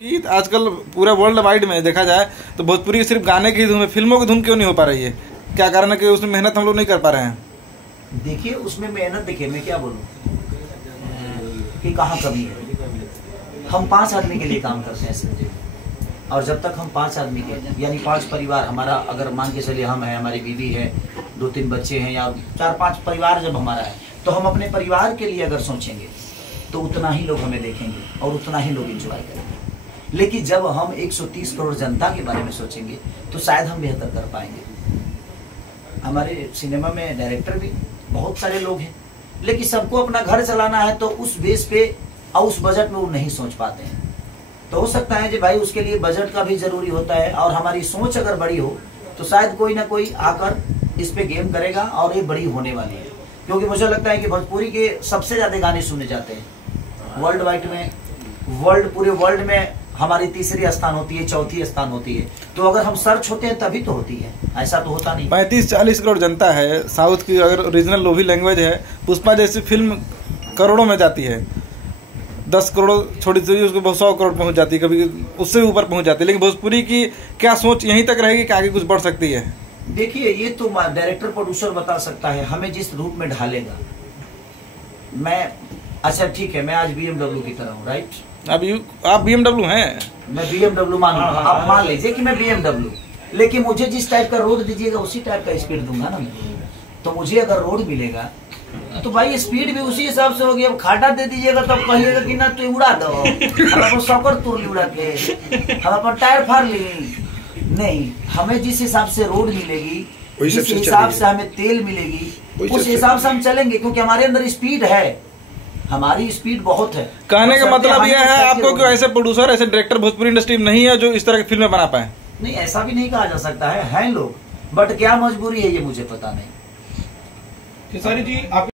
कि आजकल पूरे वर्ल्ड वाइड में देखा जाए तो भोजपुरी सिर्फ गाने की धूम है, फिल्मों की धूम क्यों नहीं हो पा रही है? क्या कारण है कि उसमें मेहनत हम लोग नहीं कर पा रहे हैं? देखिए उसमें मेहनत, देखिए मैं क्या बोलूँ कि कहाँ कमी है। हम 5 आदमी के लिए काम करते हैं समझे, और जब तक हम 5 आदमी के यानी 5 परिवार हमारा, अगर मान के चलिए हम हैं, हमारी बीवी है, 2-3 बच्चे हैं या 4-5 परिवार जब हमारा है, तो हम अपने परिवार के लिए अगर सोचेंगे तो उतना ही लोग हमें देखेंगे और उतना ही लोग एंजॉय करेंगे। लेकिन जब हम 130 करोड़ जनता के बारे में सोचेंगे तो शायद हम बेहतर कर पाएंगे। हमारे सिनेमा में डायरेक्टर भी बहुत सारे लोग हैं, लेकिन सबको अपना घर चलाना है तो उस बेस पे और उस बजट में वो नहीं सोच पाते हैं। तो हो सकता है कि भाई उसके लिए बजट का भी जरूरी होता है, और हमारी सोच अगर बड़ी हो तो शायद कोई ना कोई आकर इस पे गेम करेगा और ये बड़ी होने वाली है। क्योंकि मुझे लगता है कि भोजपुरी के सबसे ज्यादा गाने सुने जाते हैं वर्ल्ड वाइड में, पूरे वर्ल्ड में हमारी 3री स्थान होती है, 4थी स्थान होती है। तो अगर हम सर्च होते हैं तभी तो होती है, ऐसा तो होता नहीं। 35-40 करोड़ जनता है साउथ की, अगर ओरिजिनल लोभी लैंग्वेज है, पुष्पा जैसी फिल्म करोड़ों में जाती है, 10 करोड़ छोटी सी उसको 100 करोड़ पहुंच जाती है, कभी उससे ऊपर पहुंच जाती है। लेकिन भोजपुरी की क्या सोच यहीं तक रहेगी कि आगे कुछ बढ़ सकती है? देखिए ये तो डायरेक्टर प्रोड्यूसर बता सकता है, हमें जिस रूप में ढालेगा। मैं अच्छा ठीक है, मैं आज BMW की तरह हूँ, राइट? आप BMW हैं? मैं BMW मानूंगा, आप मान लीजिए कि मैं BMW, लेकिन मुझे जिस टाइप का रोड दीजिएगा उसी टाइप का स्पीड दूंगा ना मैं। तो मुझे अगर रोड मिलेगा तो भाई स्पीड भी उसी हिसाब से होगी। अब खाटा दे दीजिएगा तो कहिएगा कि ना तू उड़ा दो, हम अपन सौकर तोड़ ली उड़ा के, हम अपन टायर फाड़ ली। नहीं, हमें जिस हिसाब से रोड मिलेगी, जिस हिसाब से हमें तेल मिलेगी, उस हिसाब से हम चलेंगे, क्योंकि हमारे अंदर स्पीड है, हमारी स्पीड बहुत है। कहने का मतलब यह है आपको कि ऐसे प्रोड्यूसर, ऐसे डायरेक्टर भोजपुरी इंडस्ट्री में नहीं है जो इस तरह की फिल्में बना पाए? नहीं, ऐसा भी नहीं कहा जा सकता है लोग, बट क्या मजबूरी है ये मुझे पता नहीं। खेसारी जी आप